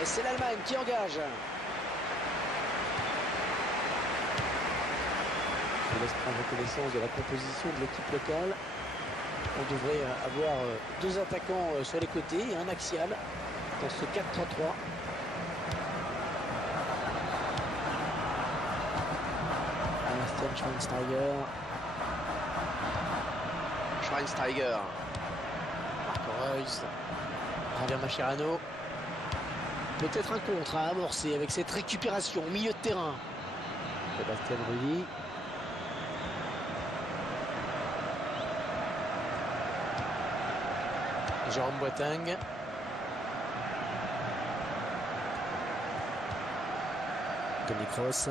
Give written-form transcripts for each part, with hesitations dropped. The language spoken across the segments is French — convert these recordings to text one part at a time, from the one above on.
Et c'est l'Allemagne qui engage. Je laisse prendre connaissance de la composition de l'équipe locale. On devrait avoir deux attaquants sur les côtés et un axial dans ce 4-3-3. Bastian Schweinsteiger. Marco Reus. Javier Mascherano. Peut-être un contre à amorcer avec cette récupération au milieu de terrain. Sébastien Rulli. Jérôme Boateng. Toni Kroos.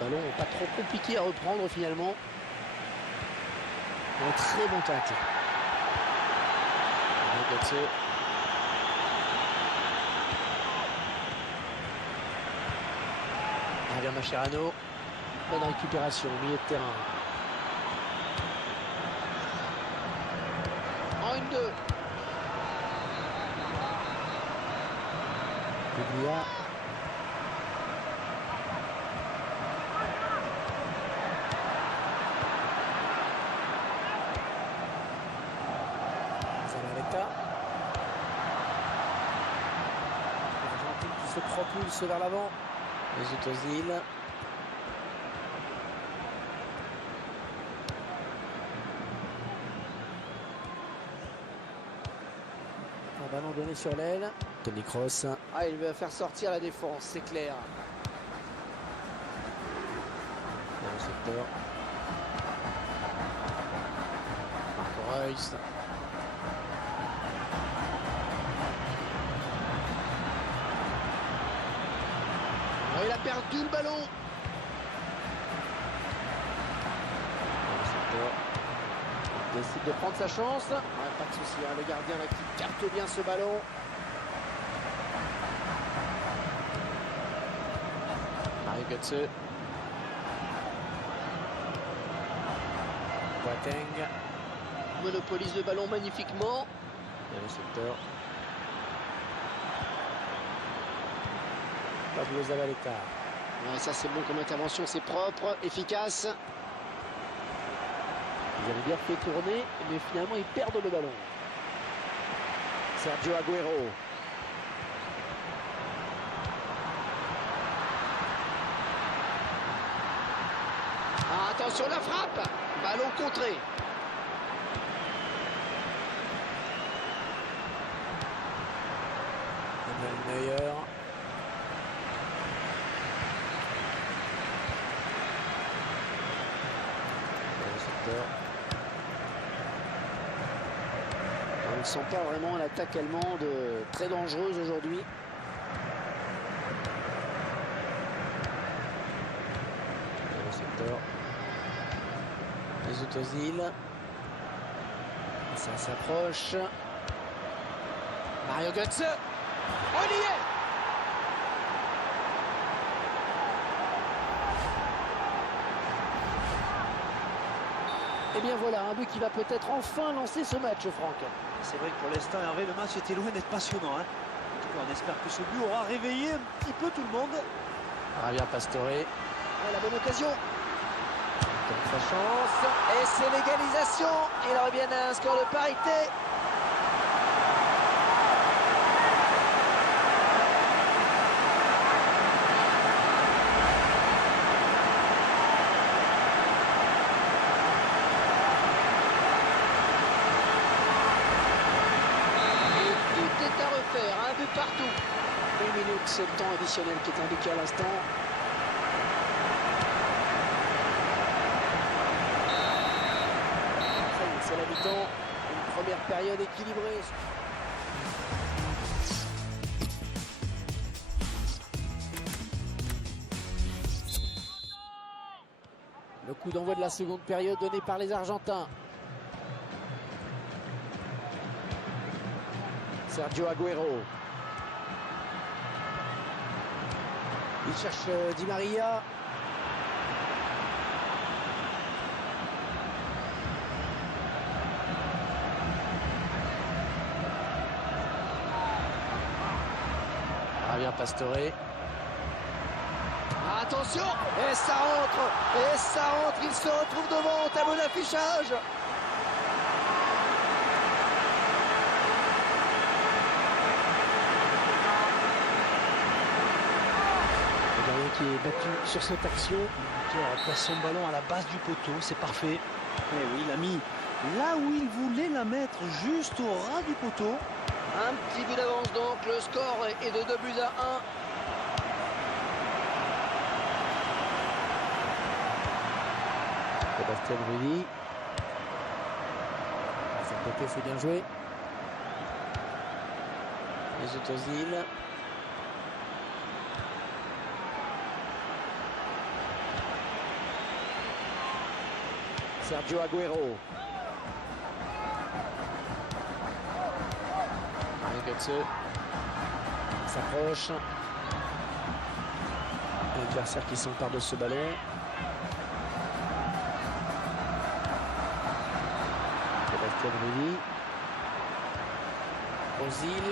Ballon pas trop compliqué à reprendre finalement. Un très bon tacle. Javier Mascherano. Bonne récupération au milieu de terrain. En 1-2. Puglia. Se propulse vers l'avant. Mesut Özil. Un ballon donné sur l'aile. Toni Kroos. Ah, il va faire sortir la défense, c'est clair. Dans le secteur. Marco Reus. Il a perdu le ballon. Il décide de prendre sa chance. Ouais, pas de souci, hein, le gardien là, qui capte bien ce ballon. Mario Götze. Boateng. Monopolise le ballon magnifiquement. Dans le secteur. Pablo Zabaleta. Ouais, ça c'est bon comme intervention, c'est propre, efficace. Ils avaient bien fait tourner, mais finalement ils perdent le ballon. Sergio Agüero. Ah, attention la frappe. Ballon contré. Manuel Neuer. On ne sent pas vraiment l'attaque allemande très dangereuse aujourd'hui. Dans le secteur. Mesut Özil. Ça s'approche. Mario Götze. On y est. Et bien voilà, un but qui va peut-être enfin lancer ce match, Franck. C'est vrai que pour l'instant, Hervé, le match était loin d'être passionnant. Hein. En tout cas, on espère que ce but aura réveillé un petit peu tout le monde. Javier Pastore. La bonne occasion. Tente sa chance. Et c'est l'égalisation. Il aurait bien un score de parité. Un but partout. 1 minute, c'est le temps additionnel qui est indiqué à l'instant. Ça y est, c'est la mi-temps. Une première période équilibrée. Le coup d'envoi de la seconde période donné par les Argentins. Sergio Agüero. Il cherche Di Maria. Bien Pastore. Attention. Et ça rentre. Il se retrouve devant au tableau d'affichage. Le gardien qui est battu sur cette action. Qui place son ballon à la base du poteau, c'est parfait. Et oui, il l'a mis là où il voulait la mettre, juste au ras du poteau. Un petit but d'avance donc, le score est de 2 buts à 1. Sébastien Rudy. À son côté, c'est bien joué. Mesut Ozil. Sergio Aguero. Götze s'approche. L'adversaire qui s'empare de ce ballon. Sébastien Rudy. Ozil.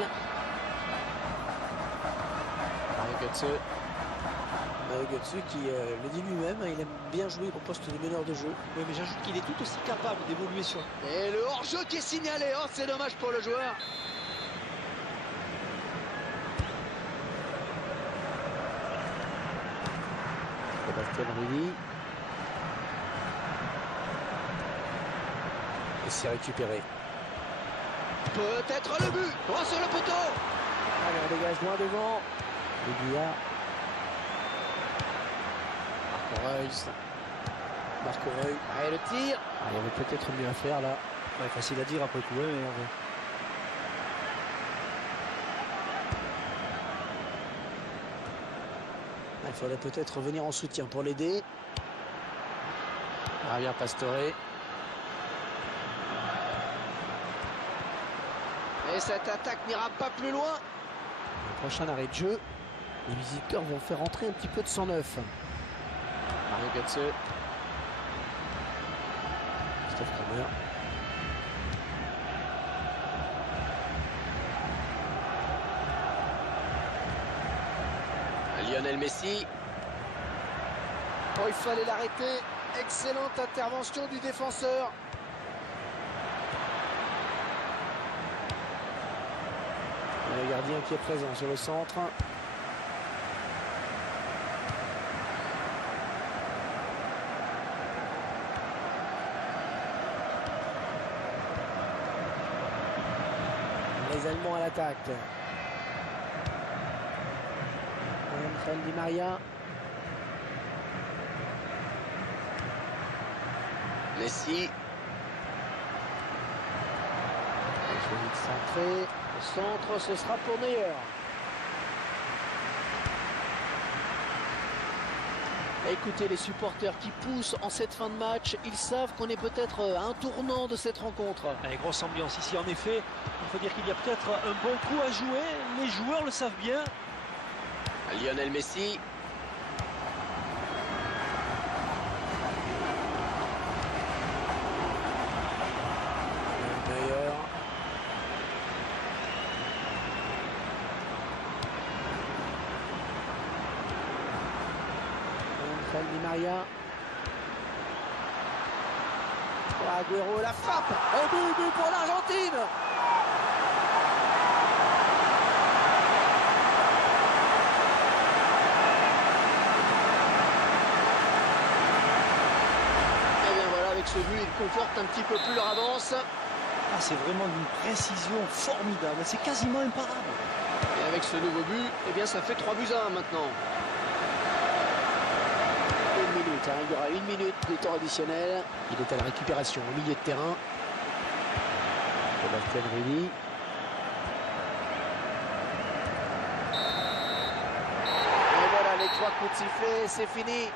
Mario Götze qui le dit lui-même, il aime bien jouer au poste de meneur de jeu. Oui, mais j'ajoute qu'il est tout aussi capable d'évoluer sur. Et le hors-jeu qui est signalé. Oh, c'est dommage pour le joueur. Sébastien Rudy. Et c'est récupéré. Peut-être le but. Oh, sur le poteau. Allez, on dégage loin devant. Léguia. Marco Reus. Allez, le tir. Il y avait peut-être mieux à faire là. Ouais, facile à dire après coup, mais il faudrait peut-être venir en soutien pour l'aider. Bien Pastore. Et cette attaque n'ira pas plus loin. Le prochain arrêt de jeu. Les visiteurs vont faire entrer un petit peu de sang neuf. Mario Götze. Christophe Kramer. Lionel Messi. Oh, il fallait l'arrêter. Excellente intervention du défenseur. Le gardien qui est présent sur le centre. Les Allemands à l'attaque. Angel Di Maria. Messi. Joli centré. Le centre, ce sera pour Neuer. Écoutez les supporters qui poussent en cette fin de match. Ils savent qu'on est peut-être à un tournant de cette rencontre. Allez, grosse ambiance ici. En effet, il faut dire qu'il y a peut-être un bon coup à jouer. Les joueurs le savent bien. Lionel Messi. Neuer. Angel Di Maria. Aguero, la frappe. Et but pour l'Argentine. Ce but, il conforte un petit peu plus leur avance. C'est vraiment d'une précision formidable. C'est quasiment imparable. Et avec ce nouveau but, eh bien, ça fait 3 buts à 1 maintenant. Une minute, il y aura 1 minute de temps additionnel. Il est à la récupération au milieu de terrain. Sébastien Rudy. Et voilà les 3 coups de sifflet, c'est fini.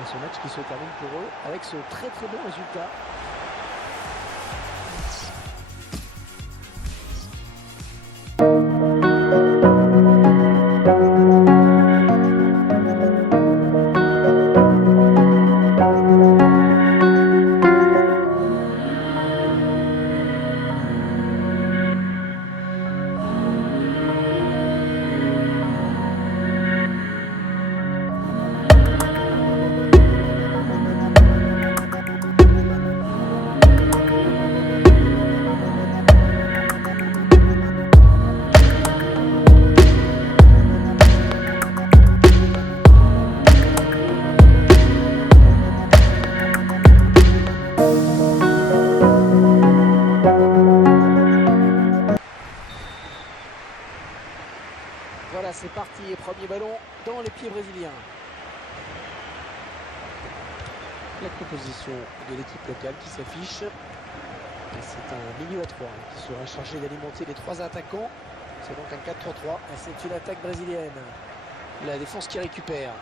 Et ce match qui se termine pour eux avec ce très très bon résultat. Là, c'est parti. Premier ballon dans les pieds brésiliens. La composition de l'équipe locale qui s'affiche. C'est un milieu à 3 qui sera chargé d'alimenter les 3 attaquants. C'est donc un 4-3-3. C'est une attaque brésilienne. La défense qui récupère.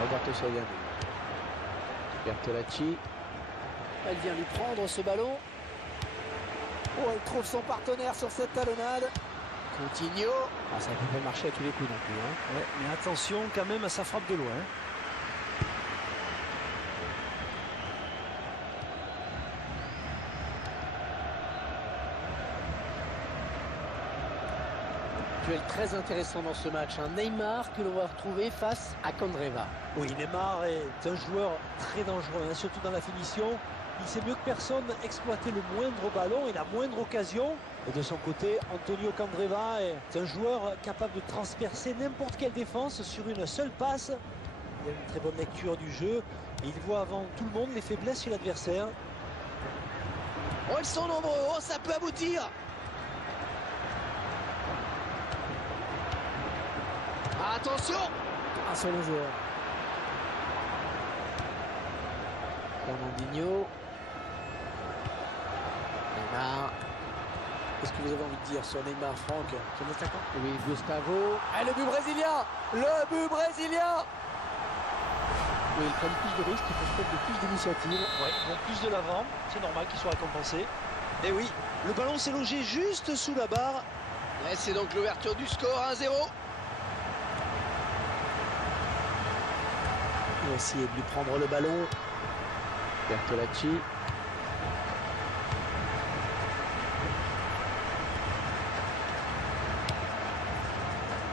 Roberto Soriano. Bertolacci. Elle vient lui prendre ce ballon. Oh, elle trouve son partenaire sur cette talonnade. Coutinho. Ah, ça ne peut pas marcher à tous les coups non plus. Hein. Ouais, mais attention quand même à sa frappe de loin. Duel très intéressant dans ce match. Un Neymar que l'on va retrouver face à Candreva. Oui, Neymar est un joueur très dangereux, hein, surtout dans la finition. Il sait mieux que personne exploiter le moindre ballon et la moindre occasion. Et de son côté, Antonio Candreva est un joueur capable de transpercer n'importe quelle défense sur une seule passe. Il a une très bonne lecture du jeu et il voit avant tout le monde les faiblesses chez l'adversaire. Oh, ils sont nombreux. Oh, ça peut aboutir. Attention. Un seul joueur. Fernandinho. Neymar. Qu'est-ce que vous avez envie de dire sur Neymar, Franck? Son attaquant? Oui, Gustavo. Et le but brésilien. Le but brésilien. Oui, ils prennent plus de risques, ils font peut-être plus d'initiatives. Ouais, ils vont plus de l'avant, c'est normal qu'ils soient récompensés. Et oui, le ballon s'est logé juste sous la barre. Et c'est donc l'ouverture du score 1-0. Il va essayer de lui prendre le ballon. Bertolacci.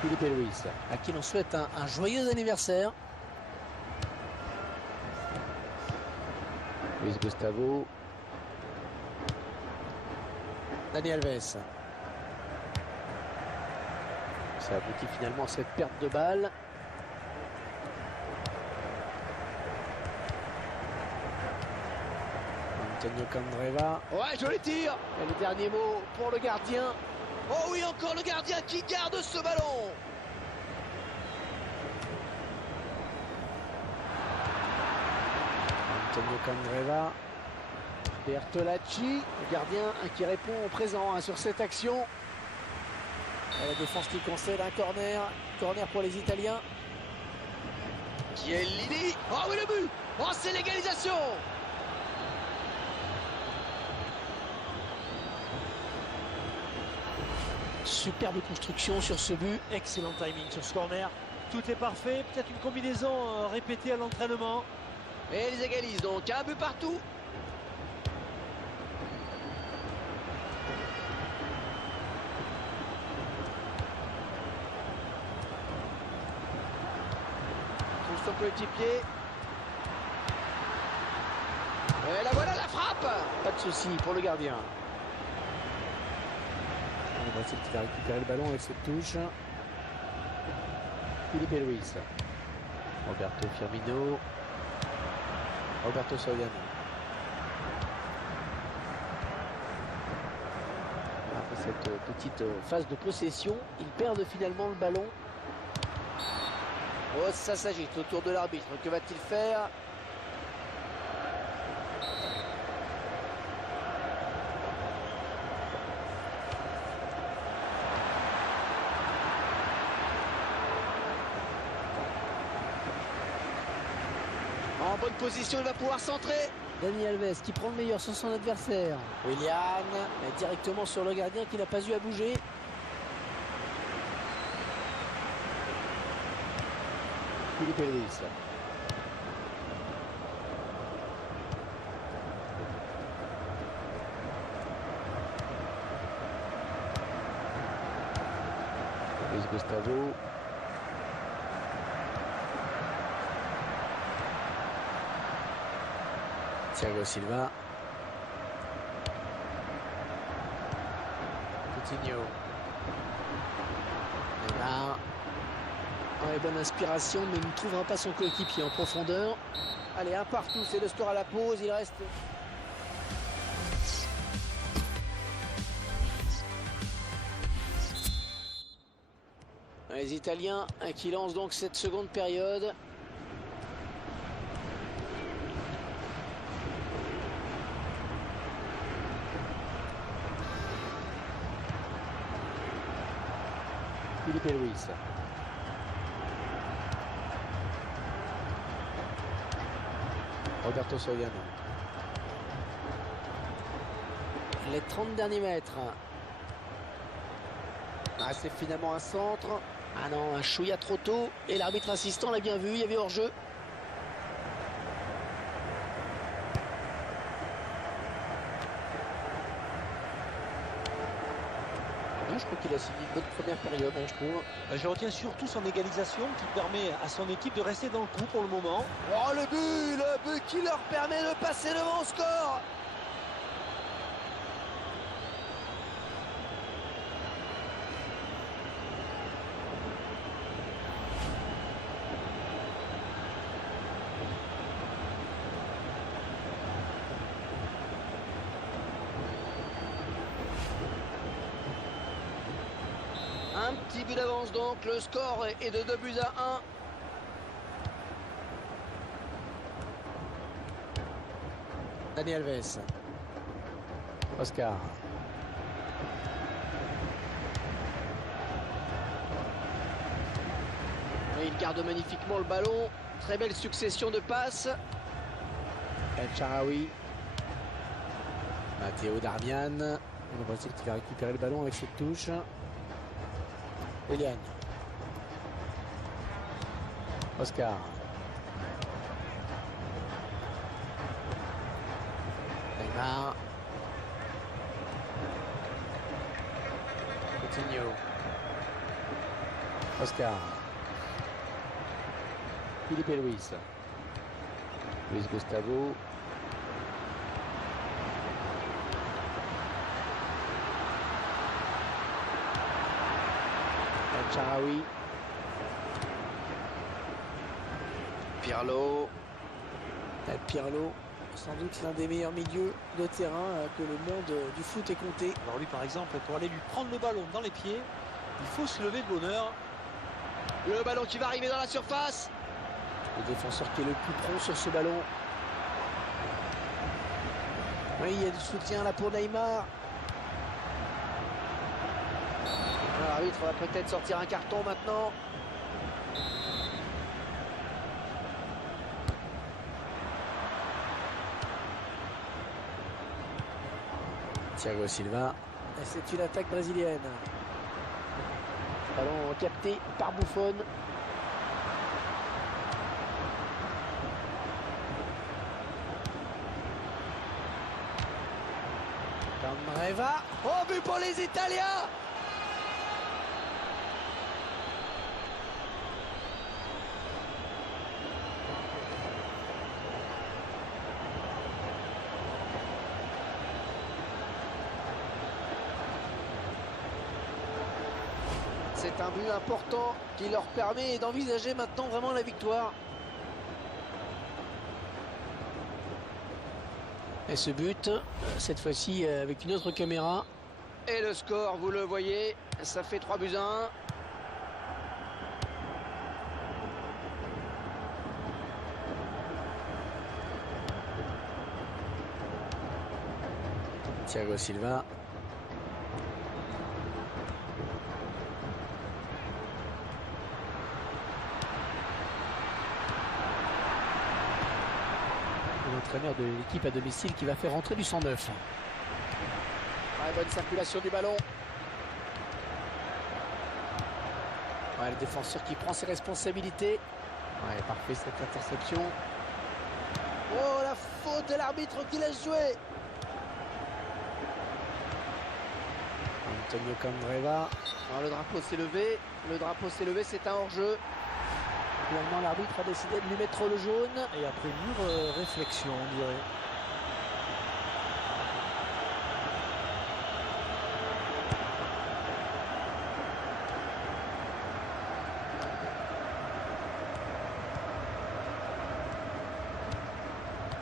Felipe Luis, à qui l'on souhaite un joyeux anniversaire. Luis Gustavo. Dani Alves. Ça aboutit finalement à cette perte de balle. Antonio Candreva. Ouais, joli tir. Et le dernier mot pour le gardien. Oh oui, encore le gardien qui garde ce ballon. Antonio Candreva. Bertolacci, le gardien qui répond au présent sur cette action. Et la défense qui concède un corner. Corner pour les Italiens. Chiellini. Oh oui, le but. Oh, c'est l'égalisation. Superbe construction sur ce but. Excellent timing sur ce corner. Tout est parfait. Peut-être une combinaison répétée à l'entraînement. Et ils égalisent donc. Un but partout. Trouve son coéquipier. Et la voilà la frappe. Pas de souci pour le gardien. On va essayer de récupérer le ballon avec cette touche. Felipe Luis. Roberto Firmino. Roberto Soriano. Après cette petite phase de possession, ils perdent finalement le ballon. Oh, ça s'agite autour de l'arbitre. Que va-t-il faire? En bonne position, il va pouvoir centrer. Dani Alves qui prend le meilleur sur son adversaire. Willian directement sur le gardien qui n'a pas eu à bouger. Felipe Luis. Luis Gustavo. Thiago Silva. Coutinho. Neymar. Ouais, bonne inspiration, mais il ne trouvera pas son coéquipier en profondeur. Allez, un partout, c'est le score à la pause. Il reste Les Italiens qui lancent donc cette seconde période. Filipe Luis. Roberto Soriano. Les 30 derniers mètres. Ah, c'est finalement un centre. Ah non, un chouïa trop tôt. Et l'arbitre assistant l'a bien vu, il y avait hors-jeu. Je crois qu'il a signé une bonne première période, je trouve. Je retiens surtout son égalisation qui permet à son équipe de rester dans le coup pour le moment. Oh, le but qui leur permet de passer devant au score. Un petit but d'avance donc, le score est de 2-1. Dani Alves. Oscar. Et il garde magnifiquement le ballon. Très belle succession de passes. El Shaarawy. Matteo Darmian. Le Brésil qui va récupérer le ballon avec cette touche. Eliane. Oscar. Neymar. Coutinho. Oscar. Filipe Luis. Luis Gustavo. El Shaarawy. Pirlo. Pirlo, sans doute l'un des meilleurs milieux de terrain que le monde du foot ait compté. Alors lui par exemple, pour aller lui prendre le ballon dans les pieds, il faut se lever de bonheur. Le ballon qui va arriver dans la surface. Le défenseur qui est le plus prompt sur ce ballon. Oui, il y a du soutien là pour Neymar. L'arbitre va peut-être sortir un carton maintenant. Thiago Silva. Et c'est une attaque brésilienne. Ballon capté par Buffon. Candreva. Oh, but pour les Italiens! C'est un but important qui leur permet d'envisager maintenant vraiment la victoire. Et ce but, cette fois-ci avec une autre caméra. Et le score, vous le voyez, ça fait 3-1. Thiago Silva. L'entraîneur de l'équipe à domicile qui va faire rentrer du 109. Ouais, bonne circulation du ballon. Ouais, le défenseur qui prend ses responsabilités. Ouais, parfait cette interception. Oh, la faute de l'arbitre qui laisse jouer. Antonio Candreva. Oh, le drapeau s'est levé. Le drapeau s'est levé, c'est un hors-jeu. Finalement, l'arbitre a décidé de lui mettre le jaune. Et après mûre réflexion, on dirait.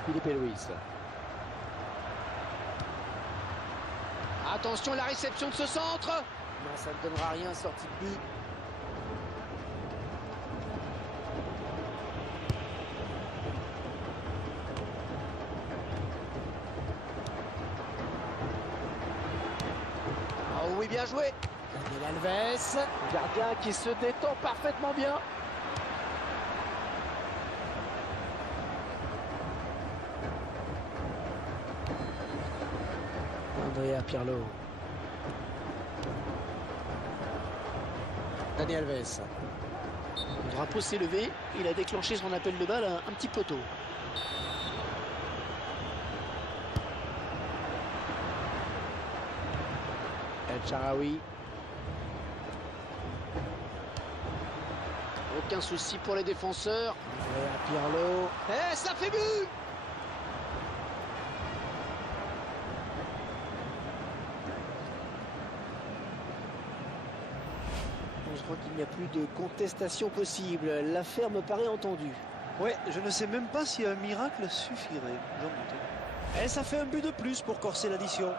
Filipe Luis. Attention à la réception de ce centre. Non, ça ne donnera rien, sortie de but. bien joué. Daniel Alves, le gardien qui se détend parfaitement bien. Andrea Pirlo. Daniel Alves. Le drapeau s'est levé, il a déclenché son appel de balle un petit peu tôt. El Shaarawy. Aucun souci pour les défenseurs. Andrea Pirlo. Et ça fait but! Je crois qu'il n'y a plus de contestation possible. L'affaire me paraît entendue. Ouais, je ne sais même pas si un miracle suffirait. J'en doute. Et ça fait un but de plus pour corser l'addition.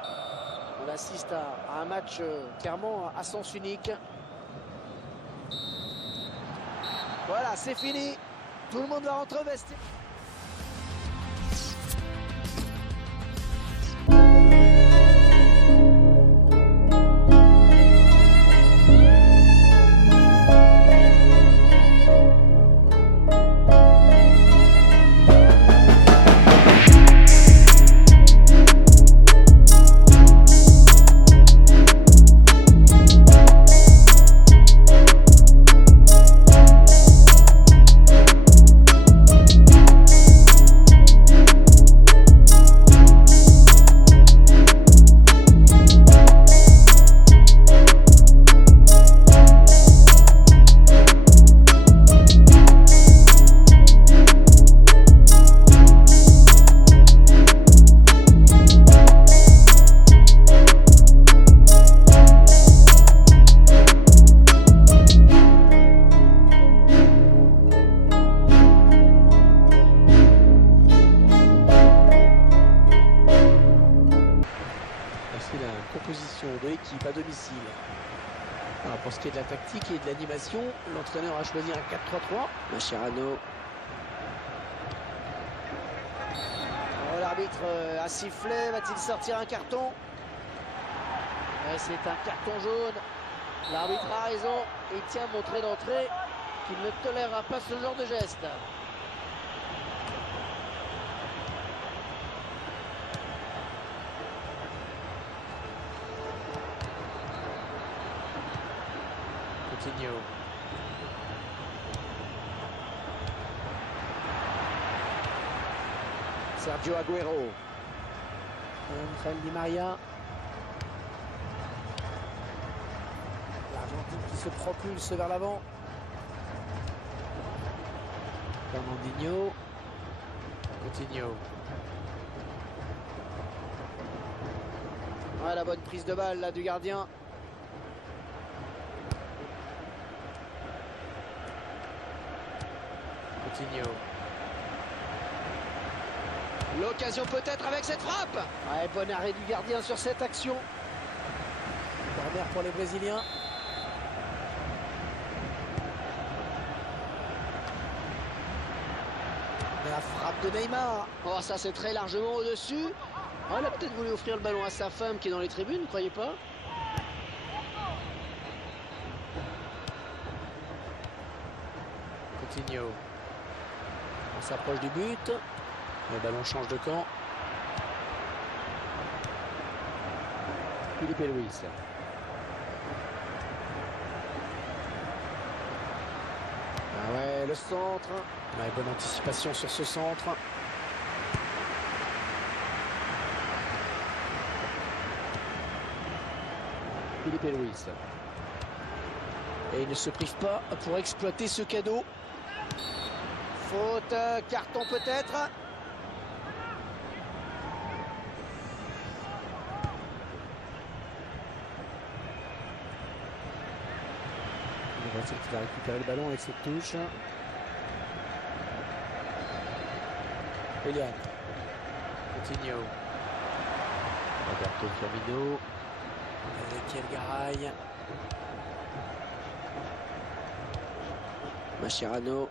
On assiste à un match clairement à sens unique. Voilà, c'est fini. Tout le monde va rentrer au vestiaire. Composition de l'équipe à domicile. Alors pour ce qui est de la tactique et de l'animation, l'entraîneur a choisi un 4-3-3. Mascherano. Oh, l'arbitre a sifflé, va-t-il sortir un carton? C'est un carton jaune. L'arbitre a raison, il tient à montrer d'entrée qu'il ne tolérera pas ce genre de geste. Coutinho. Sergio Agüero. Angel Di Maria. L'Argentine qui se propulse vers l'avant. Fernandinho. Coutinho. Ah, la bonne prise de balle là du gardien. Coutinho. L'occasion peut-être avec cette frappe. Ouais, bon arrêt du gardien sur cette action. Corner pour les Brésiliens. La frappe de Neymar. Oh, ça c'est très largement au-dessus. Oh, elle a peut-être voulu offrir le ballon à sa femme qui est dans les tribunes, ne croyez pas? Coutinho. On s'approche du but. Le ballon change de camp. Felipe Luis. Ah ouais, le centre. Ouais, bonne anticipation sur ce centre. Felipe Luis. Et il ne se prive pas pour exploiter ce cadeau. Faute, carton peut-être. Il va récupérer le ballon avec cette touche. Eliane. Coutinho. Roberto Firmino. Ezequiel Garay. Mascherano.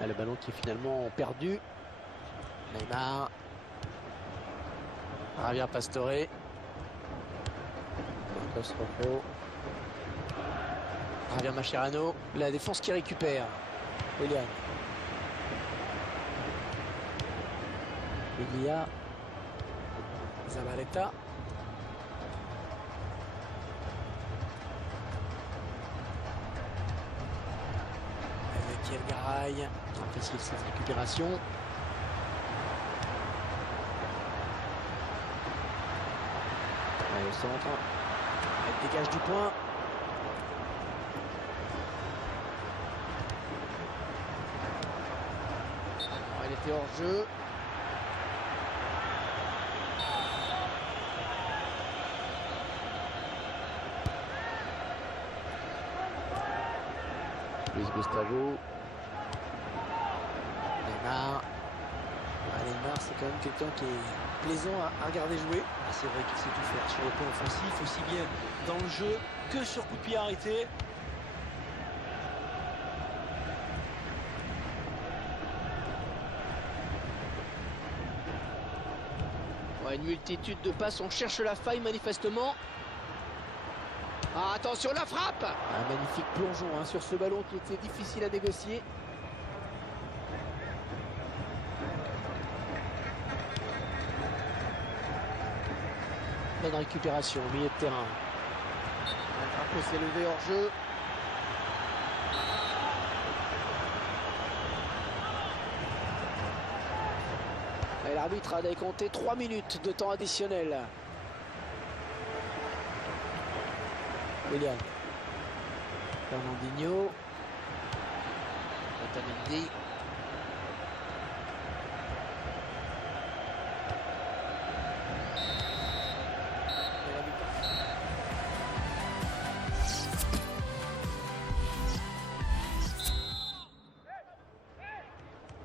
Ah, le ballon qui est finalement perdu. Neymar. Javier Pastore. Marcos Rojo. Javier Mascherano. La défense qui récupère. Willian. Biglia. Zabaleta. Ezequiel Garay. Apprécie cette récupération. Allez, au centre. Elle dégage du point. Elle était hors jeu. Luis Gustavo. Neymar. Neymar, c'est quand même quelqu'un qui est plaisant à regarder jouer. C'est vrai qu'il sait tout faire sur le plan offensif, aussi bien dans le jeu que sur coup de pied arrêté. Ouais, une multitude de passes, on cherche la faille manifestement. Ah, attention, la frappe! Un magnifique plongeon hein, sur ce ballon qui était difficile à négocier. Bonne récupération au milieu de terrain. Un drapeau s'est levé hors jeu. Et l'arbitre a décompté 3 minutes de temps additionnel. Willian. Fernandinho. Otamendi.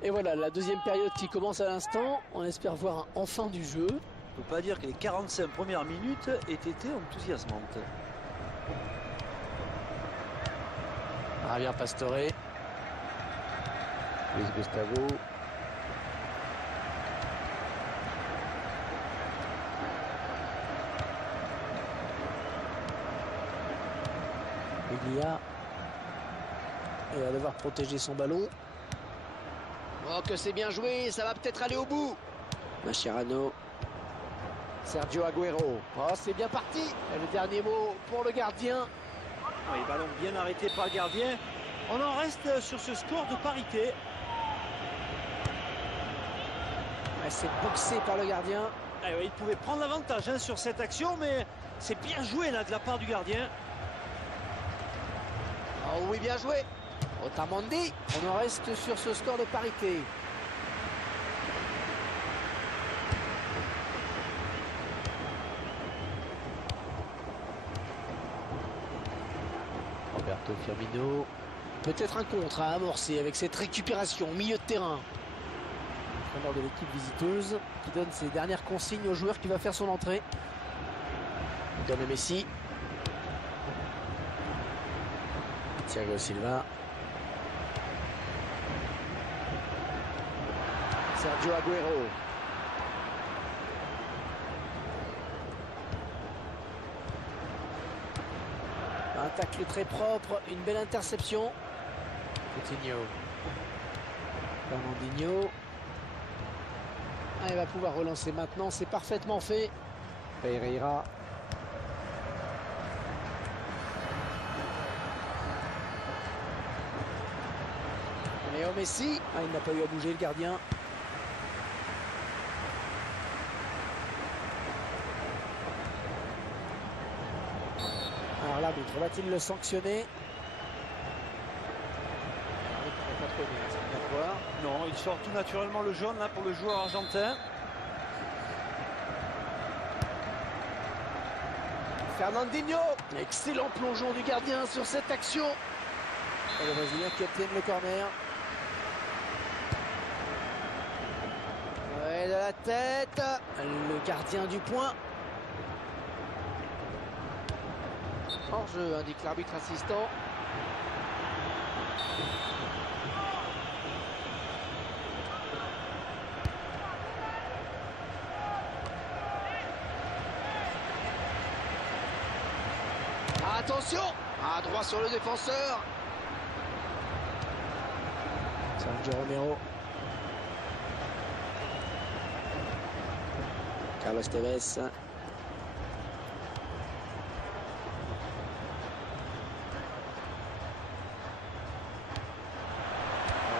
Et voilà la deuxième période qui commence à l'instant. On espère voir un enfin du jeu. On ne peut pas dire que les 45 premières minutes aient été enthousiasmantes. Javier Pastore. Luis Gustavo. Biglia. Il va devoir protéger son ballon. Oh, que c'est bien joué, ça va peut-être aller au bout. Mascherano. Sergio Agüero. Oh, c'est bien parti. Et le dernier mot pour le gardien. Oui, ballon bien arrêté par le gardien. On en reste sur ce score de parité. C'est boxé par le gardien. Eh oui, il pouvait prendre l'avantage hein, sur cette action, mais c'est bien joué là de la part du gardien. Oh oui, bien joué. Otamendi. On en reste sur ce score de parité. Roberto Firmino. Peut-être un contre à amorcer avec cette récupération au milieu de terrain. L'entraîneur de l'équipe visiteuse qui donne ses dernières consignes au joueur qui va faire son entrée. Donne Messi. Thiago Silva. Sergio Agüero. Un tacle très propre, une belle interception. Coutinho. Fernandinho. Ah, il va pouvoir relancer maintenant, c'est parfaitement fait. Pereira. Léo Messi. Ah, il n'a pas eu à bouger le gardien. Alors l'arbitre va-t-il le sanctionner? Non, il sort tout naturellement le jaune là pour le joueur argentin. Fernandinho. Excellent plongeon du gardien sur cette action. Et le Brésilien qui obtient le corner. Ouais, de la tête. Le gardien du point. Hors jeu, indique l'arbitre assistant. Attention, à droit sur le défenseur. Sergio Romero. Carlos Tevez.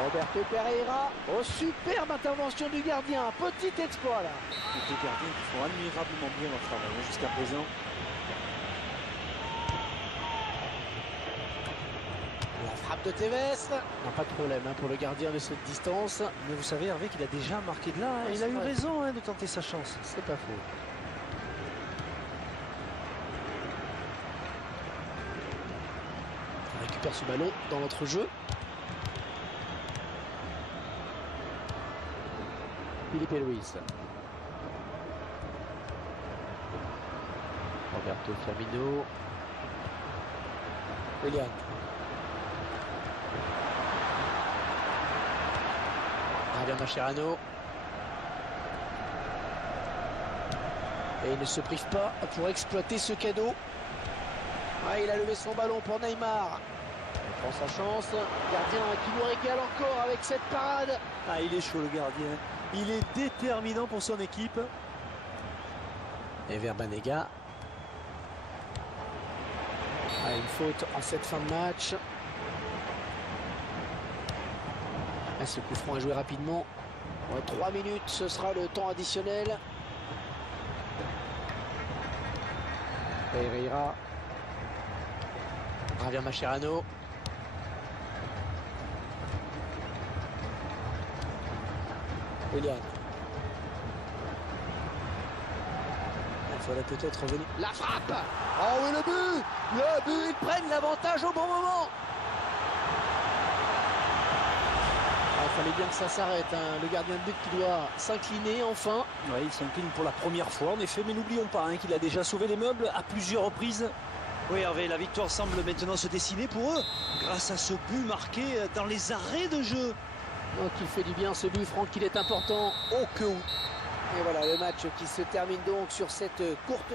Roberto Pereira. Oh, superbe intervention du gardien. Petit exploit là. Les deux gardiens qui font admirablement bien leur travail jusqu'à présent. La frappe de Tevez. Non, pas de problème pour le gardien de cette distance. Mais vous savez, Hervé, qu'il a déjà marqué de là. Ouais, il a eu vrai. raison de tenter sa chance. C'est pas faux. On récupère ce ballon dans notre jeu. Felipe Luis. Roberto Firmino. Willian. Javier Mascherano. Et il ne se prive pas pour exploiter ce cadeau. Ah, il a levé son ballon pour Neymar. Il prend sa chance. Gardien qui nous régale encore avec cette parade. Ah, il est chaud le gardien. Il est déterminant pour son équipe. Et vers Banega. Ah, une faute en cette fin de match. Ah, ce coup franc est joué rapidement. 3 minutes, ce sera le temps additionnel. Pereira. Javier Mascherano. Willian. Il faudrait peut-être revenir. La frappe. Oh oui, le but. Le but, ils prennent l'avantage au bon moment. Ah, il fallait bien que ça s'arrête. Le gardien de but qui doit s'incliner enfin. Oui, il s'incline pour la première fois en effet, mais n'oublions pas qu'il a déjà sauvé les meubles à plusieurs reprises. Oui Hervé, la victoire semble maintenant se dessiner pour eux, grâce à ce but marqué dans les arrêts de jeu. Donc il fait du bien ce but, Franck, il est important. Oh que oui. Et voilà le match qui se termine donc sur cette courte...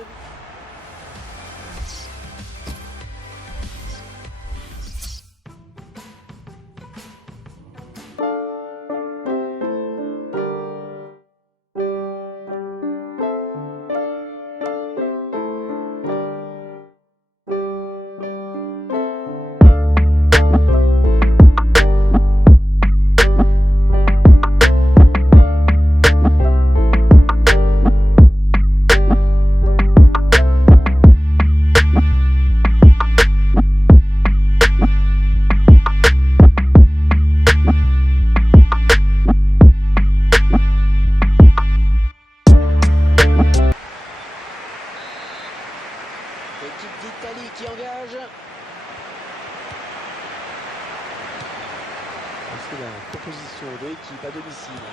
L'équipe d'Italie qui engage. C'est la proposition de l'équipe à domicile.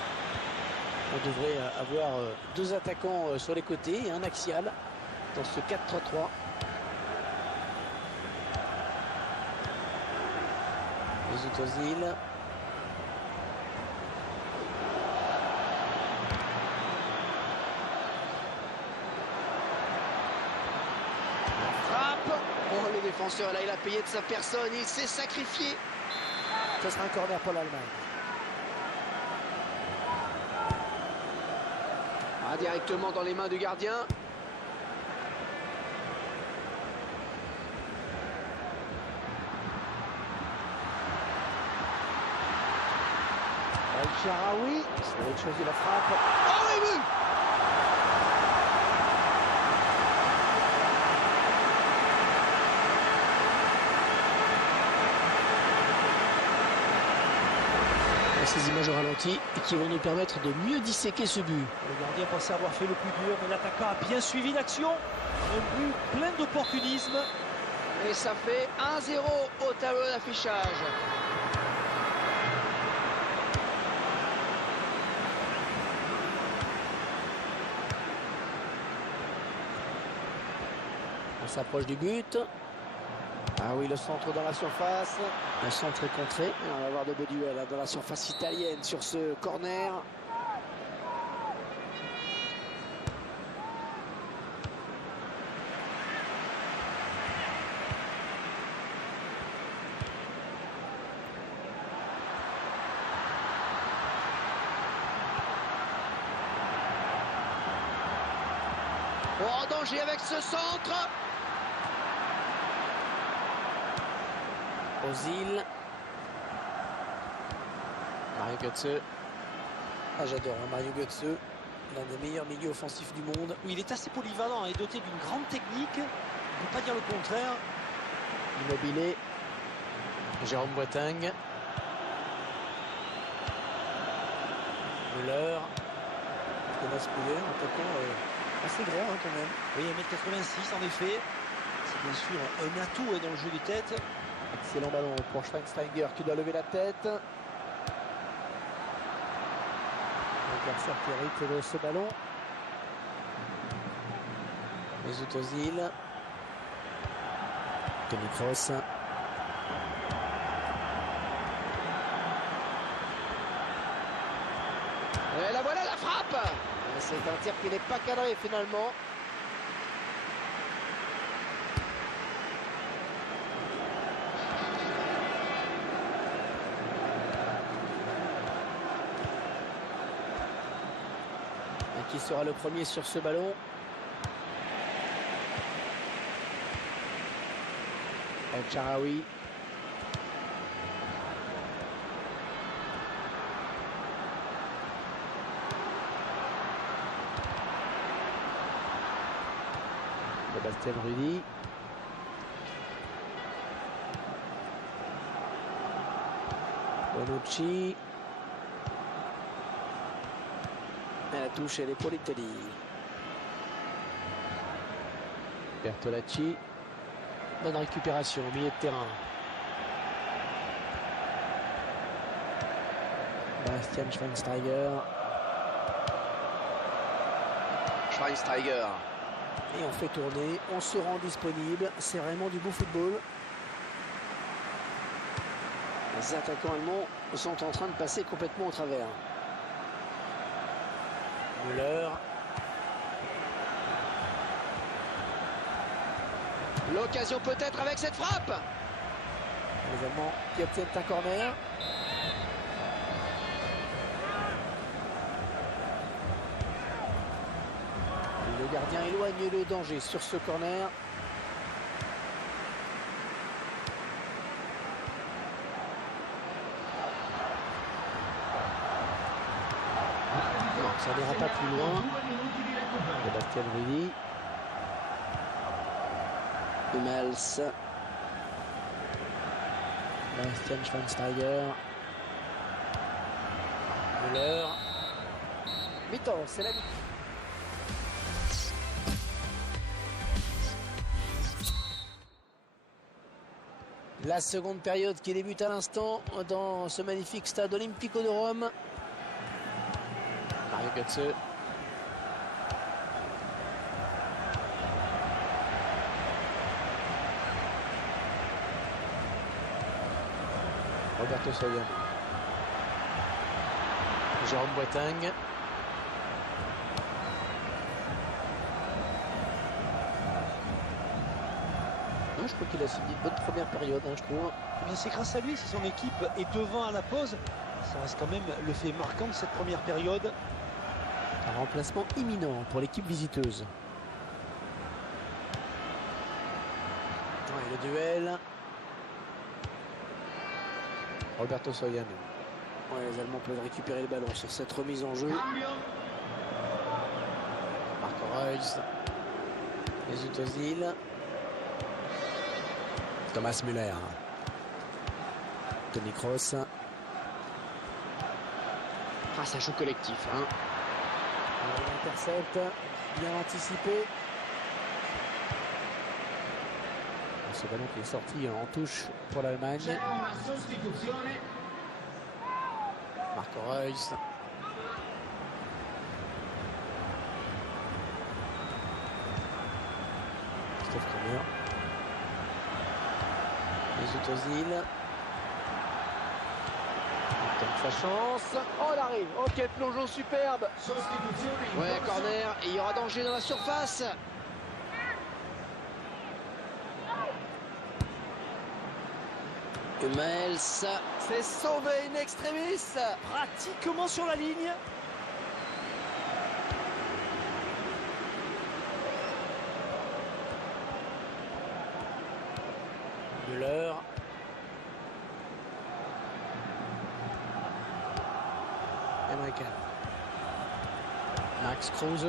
On devrait avoir deux attaquants sur les côtés et un axial dans ce 4-3-3. Mesut Özil. Oh, le défenseur, là, il a payé de sa personne, il s'est sacrifié. Ce sera un corner pour l'Allemagne. Ah, directement dans les mains du gardien. El-Shaarawy, ça va être choisi la frappe. Oh oui, oui. Ces images au ralenti et qui vont nous permettre de mieux disséquer ce but. Le gardien pensait avoir fait le plus dur, mais l'attaquant a bien suivi l'action. Un but plein d'opportunisme. Et ça fait 1-0 au tableau d'affichage. On s'approche du but. Ah oui, le centre dans la surface. Le centre est contré. Et on va avoir de beaux duels dans la surface italienne sur ce corner. Oh, danger avec ce centre. Ozil. Mario Götze. Ah, j'adore hein, Mario Götze. L'un des meilleurs milieux offensifs du monde. Oui, il est assez polyvalent et doté d'une grande technique. On ne peut pas dire le contraire. Immobilier. Jérôme Boateng. Müller. Thomas Müller, attaquant assez grand hein, quand même. Oui, 1m86 en effet. C'est bien sûr un atout dans le jeu de tête. Excellent ballon pour Schweinsteiger qui doit lever la tête. L'adversaire qui hérite de ce ballon. Mesut Ozil. Toni Kroos. Et la voilà la frappe. C'est un tir qui n'est pas cadré finalement. Et qui sera le premier sur ce ballon? El Shaarawy. Sébastien Rudy. Bonucci. Et la touche elle est pour l'Italie. Bertolacci. Bonne récupération au milieu de terrain. Bastian Schweinsteiger. Schweinsteiger. Et on fait tourner, on se rend disponible. C'est vraiment du beau football. Les attaquants allemands sont en train de passer complètement au travers. Müller. L'occasion peut-être avec cette frappe. Les Allemands qui obtiennent un corner. Le gardien éloigne le danger sur ce corner. Non, ça n'ira pas plus loin. Sébastien Rudy. Hummels. Bastian Schweinsteiger. Müller. Mi-temps, c'est la mi-temps. La seconde période qui débute à l'instant dans ce magnifique stade Olimpico de Rome. Mario Götze. Roberto Soriano. Jérôme Boateng. Je crois qu'il a signé une bonne première période, je trouve. Eh c'est grâce à lui, si son équipe est devant à la pause. Ça reste quand même le fait marquant de cette première période. Un remplacement imminent pour l'équipe visiteuse. Ouais, le duel. Roberto Soriano. Ouais, les Allemands peuvent récupérer le ballon sur cette remise en jeu. Marco Reus. Mesut Ozil. Thomas Müller. Toni Kroos. Ah, ça joue collectif. Hein. On intercepte. Bien anticipé. Ce ballon qui est sorti en touche pour l'Allemagne. Marco Reus. Christophe Kramer. Mesut Ozil. Il tente sa chance. Oh l'arrêt. Oh quel plongeon superbe. Ouais, corner. Et il y aura danger dans la surface. Hummels. C'est sauvé in extremis. Pratiquement sur la ligne. américaine. Max Kruse.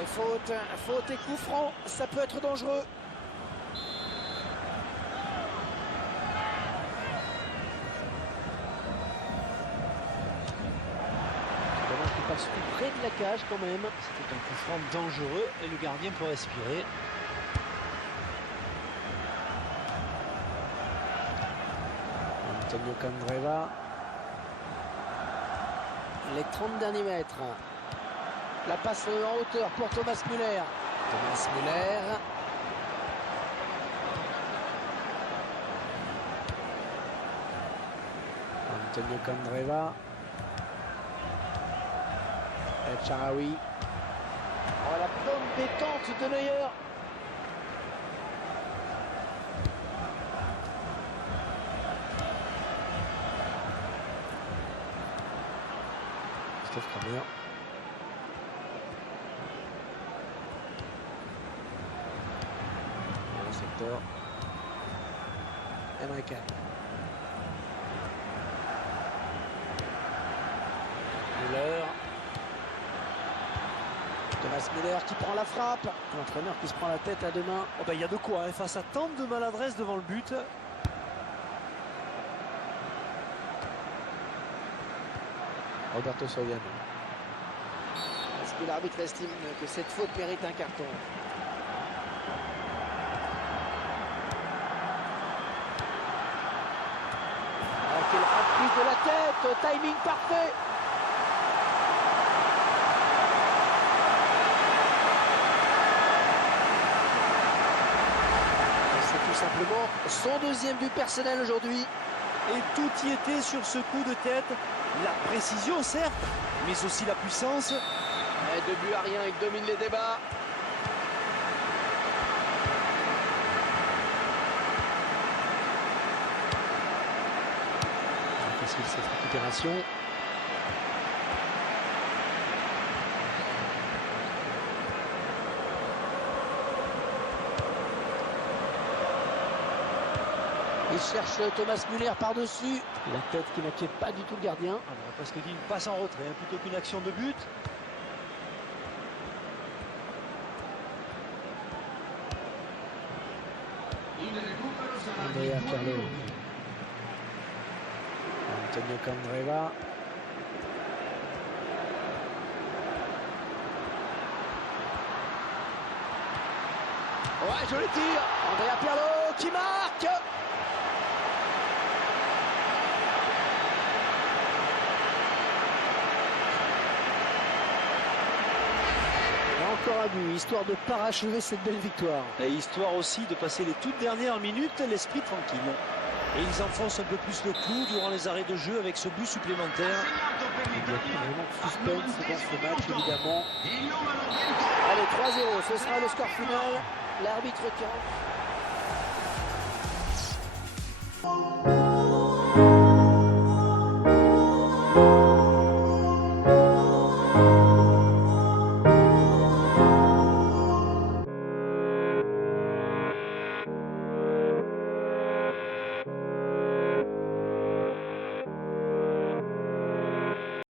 Et faute et coup franc, ça peut être dangereux. Qui passe tout près de la cage quand même. C'était un coup franc dangereux et le gardien peut respirer. Antonio Candreva. Les 30 derniers mètres. La passe en hauteur pour Thomas Müller. Thomas Müller. Antonio Candreva. El Shaarawy. Oh, la bonne détente de Neuer. Christophe Kramer. Dans le secteur. Américain. Müller. Thomas Müller qui prend la frappe. L'entraîneur qui se prend la tête à deux mains. Oh ben, il y a de quoi hein, face à tant de maladresse devant le but. Roberto Soriano. Est-ce que l'arbitre estime que cette faute mérite un carton? Ah, quelle reprise de la tête, timing parfait. C'est tout simplement son deuxième but personnel aujourd'hui. Et tout y était sur ce coup de tête. La précision certes, mais aussi la puissance. Et 2 buts à rien, il domine les débats. Facile cette récupération. Il cherche Thomas Müller par-dessus. La tête qui n'inquiète pas du tout le gardien. On aurait presque dit une passe en retrait hein, plutôt qu'une action de but. Andrea Pirlo. Antonio Candreva. Ouais, joli tir. Andrea Pirlo qui marque. Et encore un but, histoire de parachever cette belle victoire. Et histoire aussi de passer les toutes dernières minutes l'esprit tranquille. Et ils enfoncent un peu plus le clou durant les arrêts de jeu avec ce but supplémentaire. Il y a vraiment de suspense dans ce match évidemment. Allez, 3-0, ce sera le score final. L'arbitre qui rentre.